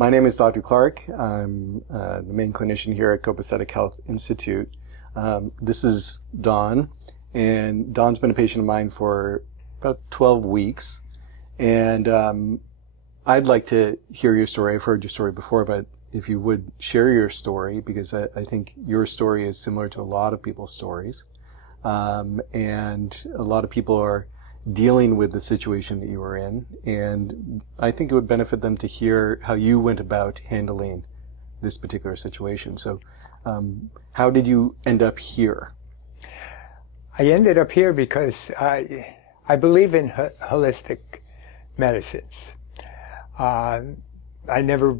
My name is Dr. Clark. I'm the main clinician here at Copacetic Health Institute. This is Dawn, and Dawn's been a patient of mine for about 12 weeks. And I'd like to hear your story. I've heard your story before, but if you would share your story, because I think your story is similar to a lot of people's stories. And a lot of people are dealing with the situation that you were in, and I think it would benefit them to hear how you went about handling this particular situation. So how did you end up here? I ended up here because I believe in holistic medicines. I never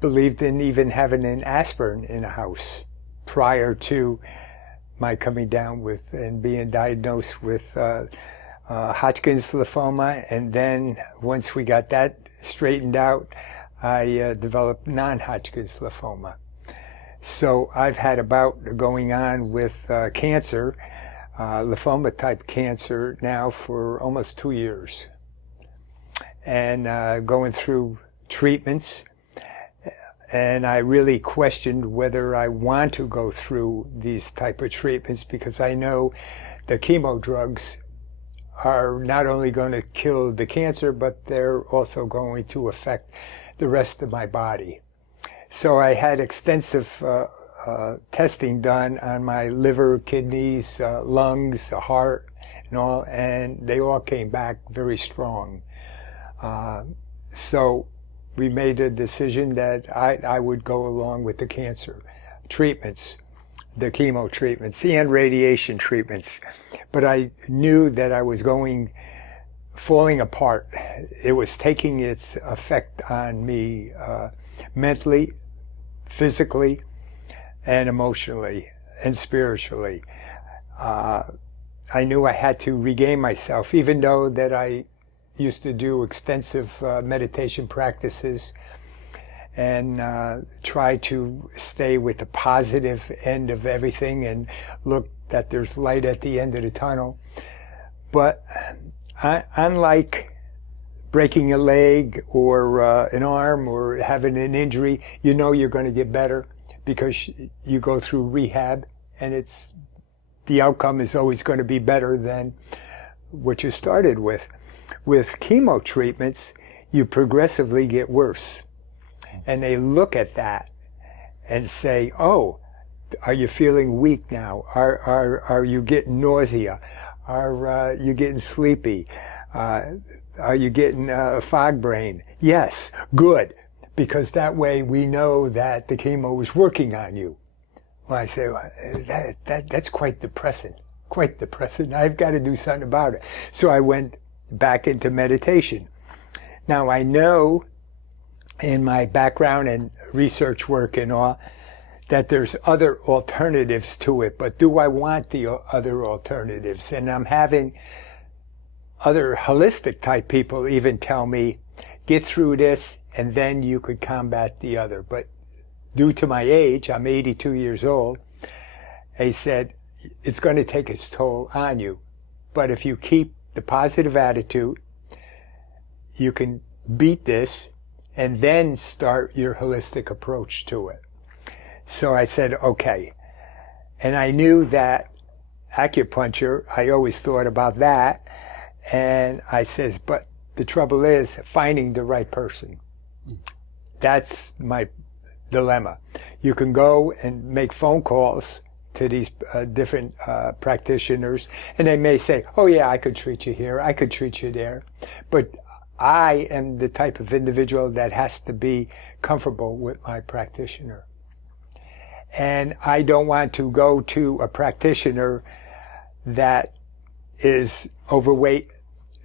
believed in even having an aspirin in a house prior to my coming down with and being diagnosed with Hodgkin's lymphoma, and then once we got that straightened out, I developed non-Hodgkin's lymphoma. So I've had a bout going on with cancer, lymphoma-type cancer, now for almost 2 years, and going through treatments. And I really questioned whether I want to go through these type of treatments, because I know the chemo drugs are not only going to kill the cancer, but they're also going to affect the rest of my body. So I had extensive testing done on my liver, kidneys, lungs, heart, and all, and they all came back very strong. So we made a decision that I would go along with the cancer treatments, the chemo treatments, and radiation treatments. But I knew that I was falling apart. It was taking its effect on me mentally, physically, and emotionally, and spiritually. I knew I had to regain myself, even though that I used to do extensive meditation practices and try to stay with the positive end of everything and look that there's light at the end of the tunnel. But unlike breaking a leg or an arm or having an injury, you know you're going to get better because you go through rehab, and the outcome is always going to be better than what you started with. With chemo treatments, you progressively get worse. And they look at that and say, oh, are you feeling weak now? Are you getting nausea? Are you getting sleepy? Are you getting fog brain? Yes, good, because that way we know that the chemo is working on you. Well, I say, well, that's quite depressing, quite depressing. I've got to do something about it. So I went back into meditation. Now I know in my background and research work and all that there's other alternatives to it, but do I want the other alternatives? And I'm having other holistic type people even tell me, get through this and then you could combat the other. But due to my age, I'm 82 years old, they said it's going to take its toll on you. But if you keep the positive attitude, you can beat this and then start your holistic approach to it. So I said, okay. And I knew that acupuncture, I always thought about that. And I says, but the trouble is finding the right person. That's my dilemma. You can go and make phone calls to these different practitioners, and they may say, oh yeah, I could treat you here, I could treat you there. But I am the type of individual that has to be comfortable with my practitioner. And I don't want to go to a practitioner that is overweight,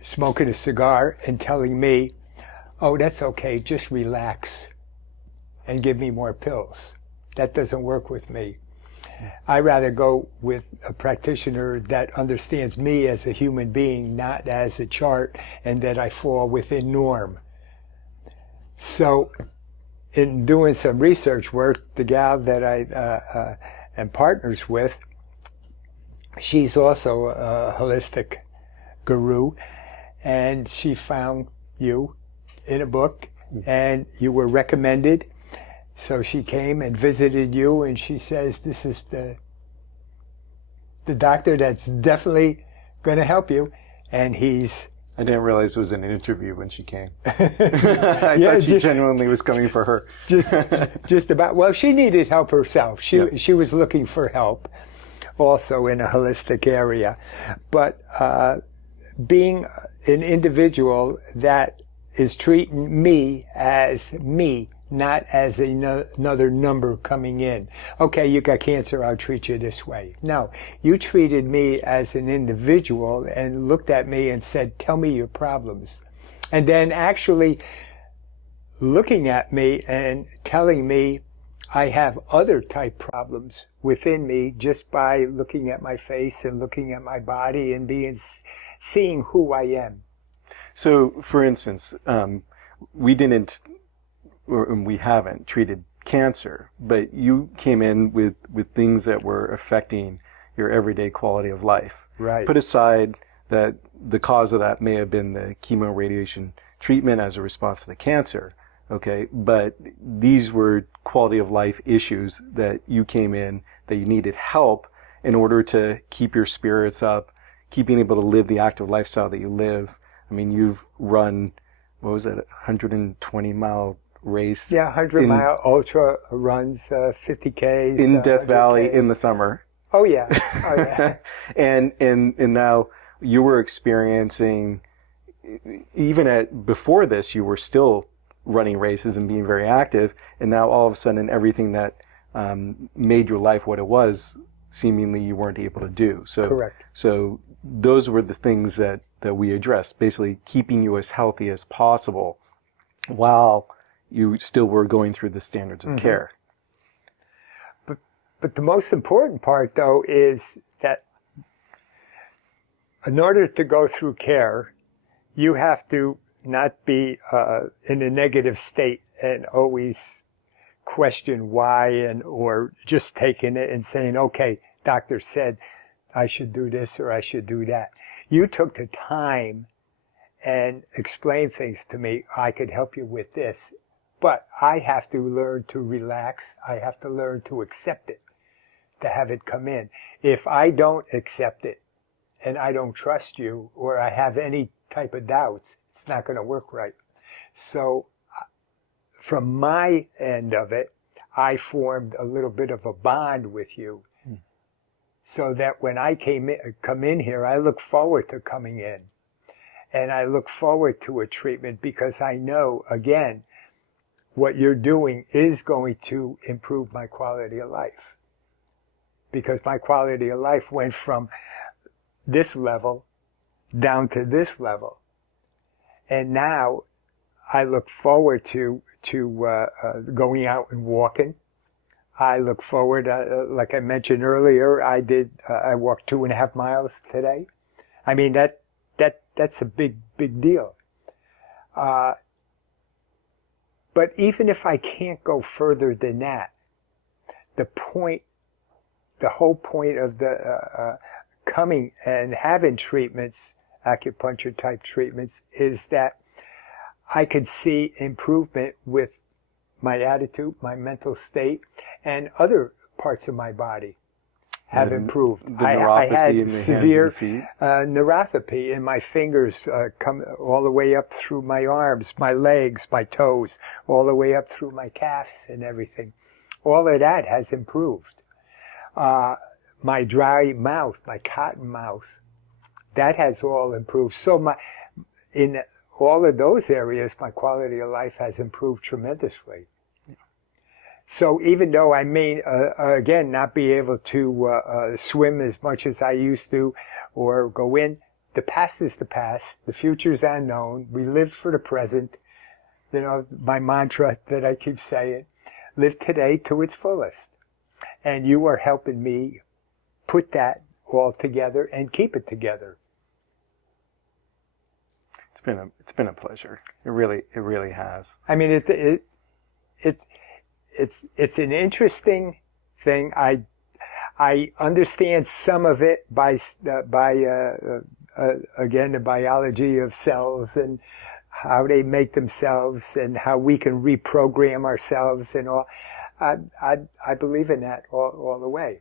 smoking a cigar, and telling me, oh, that's okay, just relax and give me more pills. That doesn't work with me. I rather go with a practitioner that understands me as a human being, not as a chart, and that I fall within norm. So in doing some research work, the gal that I am partners with, she's also a holistic guru, and she found you in a book and you were recommended. So she came and visited you, and she says, this is the doctor that's definitely going to help you. And he's... I didn't realize it was an interview when she came. I thought she genuinely was coming for her. just about. Well, she needed help herself. She was looking for help, also in a holistic area. But being an individual that is treating me as me, not as another number coming in. Okay, you got cancer, I'll treat you this way. No, you treated me as an individual and looked at me and said, tell me your problems. And then actually looking at me and telling me I have other type problems within me just by looking at my face and looking at my body and seeing who I am. So, for instance, we didn't, or we haven't treated cancer, but you came in with things that were affecting your everyday quality of life. Right. Put aside that the cause of that may have been the chemo radiation treatment as a response to the cancer, okay? But these were quality of life issues that you came in, that you needed help in order to keep your spirits up, keep being able to live the active lifestyle that you live. I mean, you've run, what was it, 120-mile race? Yeah, 100-mile ultra runs, 50Ks. In Death Valley 100Ks. in the summer. Oh, yeah. Oh, yeah. and now you were experiencing, even before this, you were still running races and being very active. And now all of a sudden, everything that made your life what it was, seemingly you weren't able to do. So, correct. So those were the things that we addressed, basically keeping you as healthy as possible while you still were going through the standards of care. But the most important part, though, is that in order to go through care, you have to not be in a negative state and always question why or just taking it and saying, okay, doctor said I should do this or I should do that. You took the time and explained things to me. I could help you with this, but I have to learn to relax. I have to learn to accept it, to have it come in. If I don't accept it and I don't trust you or I have any type of doubts, it's not going to work right. So from my end of it, I formed a little bit of a bond with you. So that when I come in here, I look forward to coming in. And I look forward to a treatment because I know, again, what you're doing is going to improve my quality of life. Because my quality of life went from this level down to this level. And now I look forward to going out and walking. I look forward, like I mentioned earlier, I walked 2.5 miles today. I mean, that's a big deal. But even if I can't go further than that, the whole point of the coming and having treatments, acupuncture type treatments, is that I could see improvement with my attitude, my mental state, and other parts of my body have improved. The neuropathy I had in the severe hands and feet. neuropathy in my fingers, come all the way up through my arms, my legs, my toes, all the way up through my calves and everything. All of that has improved. My dry mouth, my cotton mouth, that has all improved. So in all of those areas, my quality of life has improved tremendously. So even though I may, again, not be able to swim as much as I used to or go in, the past is the past. The future is unknown. We live for the present. You know, my mantra that I keep saying, live today to its fullest. And you are helping me put that all together and keep it together. It's been a pleasure. It really has. I mean, it's an interesting thing. I understand some of it by again the biology of cells and how they make themselves and how we can reprogram ourselves and all. I believe in that all the way.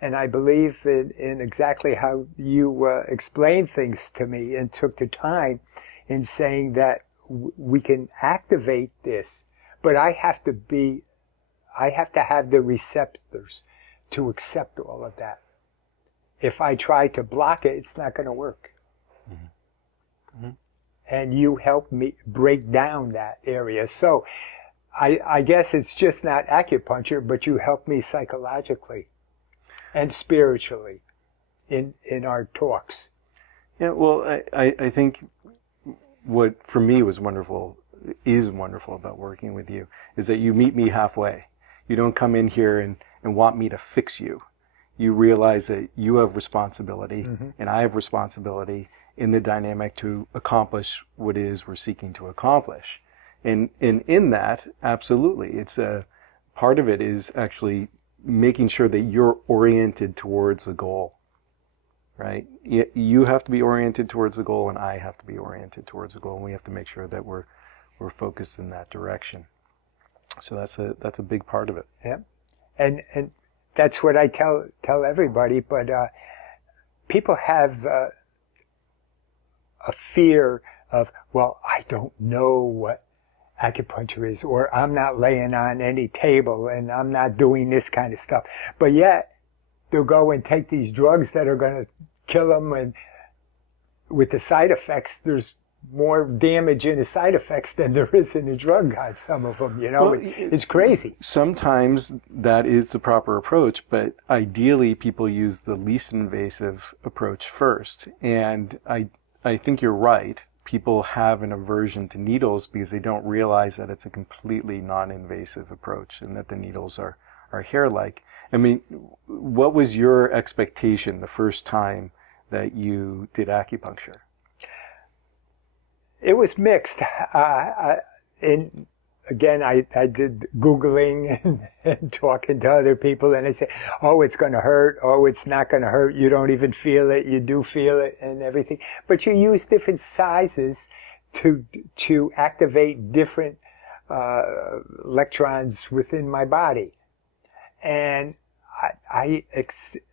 And I believe in exactly how you explained things to me and took the time in saying that we can activate this, but I have to have the receptors to accept all of that. If I try to block it, it's not going to work. Mm-hmm. Mm-hmm. And you help me break down that area. So I guess it's just not acupuncture, but you help me psychologically and spiritually in our talks. Yeah, well, I think what for me was wonderful, is wonderful about working with you, is that you meet me halfway. You don't come in here and want me to fix you. You realize that you have responsibility, mm-hmm. and I have responsibility in the dynamic to accomplish what it is we're seeking to accomplish. And in that, absolutely, it's a part of it is actually making sure that you're oriented towards the goal, right? You have to be oriented towards the goal, and I have to be oriented towards the goal, and we have to make sure that we're focused in that direction. So that's a big part of it. Yeah, and that's what I tell everybody. But people have a fear of, well, I don't know what acupuncture is, or I'm not laying on any table and I'm not doing this kind of stuff. But yet they'll go and take these drugs that are going to kill them, and with the side effects, there's more damage in the side effects than there is in the drug on some of them, you know. Well, it's crazy. Sometimes that is the proper approach, but ideally people use the least invasive approach first. And I think you're right. People have an aversion to needles because they don't realize that it's a completely non-invasive approach and that the needles are hair-like. I mean, what was your expectation the first time that you did acupuncture? It was mixed. And again, I did Googling and talking to other people, and they say, oh, it's going to hurt. Oh, it's not going to hurt. You don't even feel it. You do feel it and everything. But you use different sizes to activate different electrons within my body. And I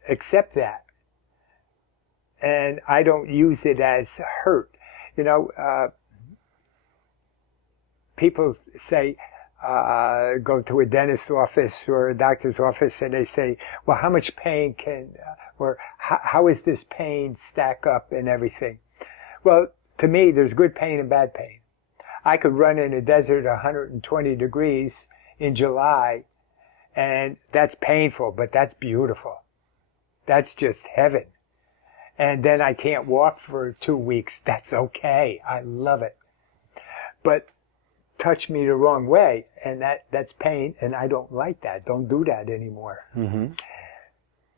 accept that. And I don't use it as hurt. You know, people say, go to a dentist's office or a doctor's office and they say, well, how much pain or how is this pain stack up and everything? Well, to me, there's good pain and bad pain. I could run in a desert 120 degrees in July, and that's painful, but that's beautiful. That's just heaven. And then I can't walk for 2 weeks. That's okay. I love it. But touch me the wrong way, and that's pain, and I don't like that. Don't do that anymore. Mm-hmm.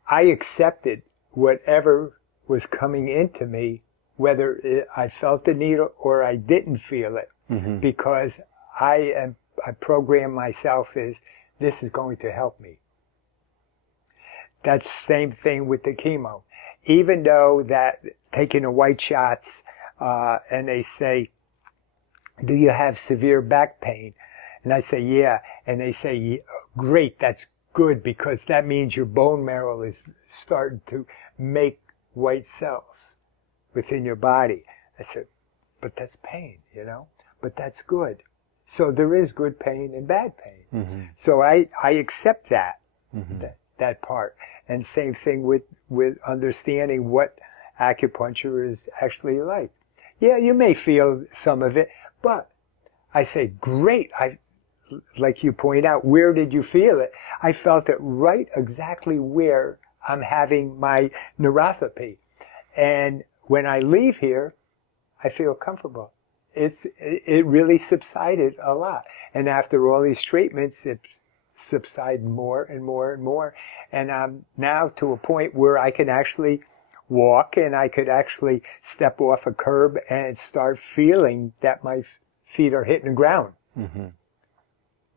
I accepted whatever was coming into me, whether I felt the needle or I didn't feel it, mm-hmm. because I program myself as this is going to help me. That's the same thing with the chemo. Even though that taking the white shots, and they say, do you have severe back pain? And I say, yeah. And they say, great, that's good, because that means your bone marrow is starting to make white cells within your body. I said, but that's pain, you know, but that's good. So there is good pain and bad pain. Mm-hmm. So I accept that, mm-hmm. that part. And same thing with understanding what acupuncture is actually like. Yeah, you may feel some of it, but I say, great. Like you point out, where did you feel it? I felt it right exactly where I'm having my neuropathy. And when I leave here, I feel comfortable. It really subsided a lot. And after all these treatments, it subsided more and more and more. And I'm now to a point where I can actually walk, and I could actually step off a curb and start feeling that my feet are hitting the ground. Mm-hmm.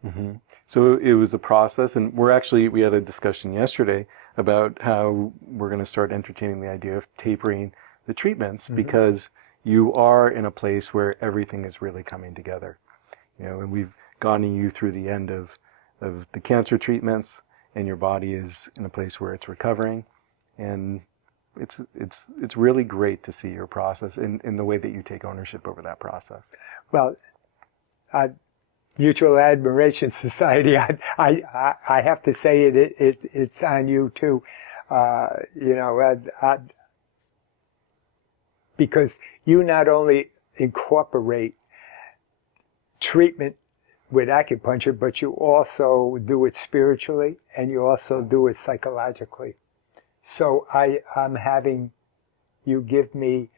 Mm-hmm. So it was a process, and we had a discussion yesterday about how we're going to start entertaining the idea of tapering the treatments, mm-hmm. because you are in a place where everything is really coming together. You know, and we've gotten you through the end of the cancer treatments, and your body is in a place where it's recovering, and it's really great to see your process in the way that you take ownership over that process. Well, Mutual Admiration Society, I have to say it's on you too. You know, because you not only incorporate treatment with acupuncture, but you also do it spiritually and you also do it psychologically. So I'm having you give me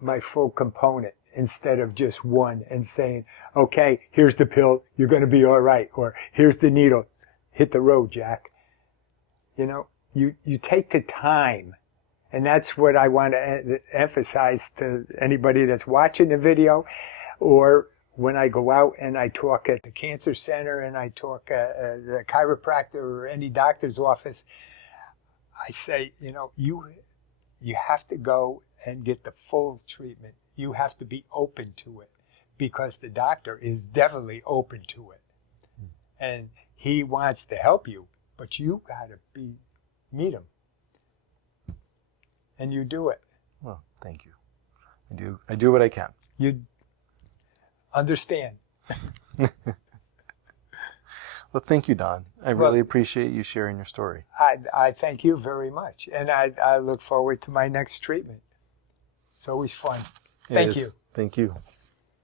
my full component instead of just one and saying, okay, here's the pill, you're going to be all right. Or here's the needle, hit the road, Jack. You know, you take the time. And that's what I want to emphasize to anybody that's watching the video, or when I go out and I talk at the cancer center and I talk at the chiropractor or any doctor's office, I say, you know, you have to go and get the full treatment. You have to be open to it because the doctor is definitely open to it. And he wants to help you, but you got to meet him. And you do it. Well, thank you. I do what I can. You understand. Well, thank you, Don. I really appreciate you sharing your story. I thank you very much. And I look forward to my next treatment. It's always fun. Thank you. Thank you.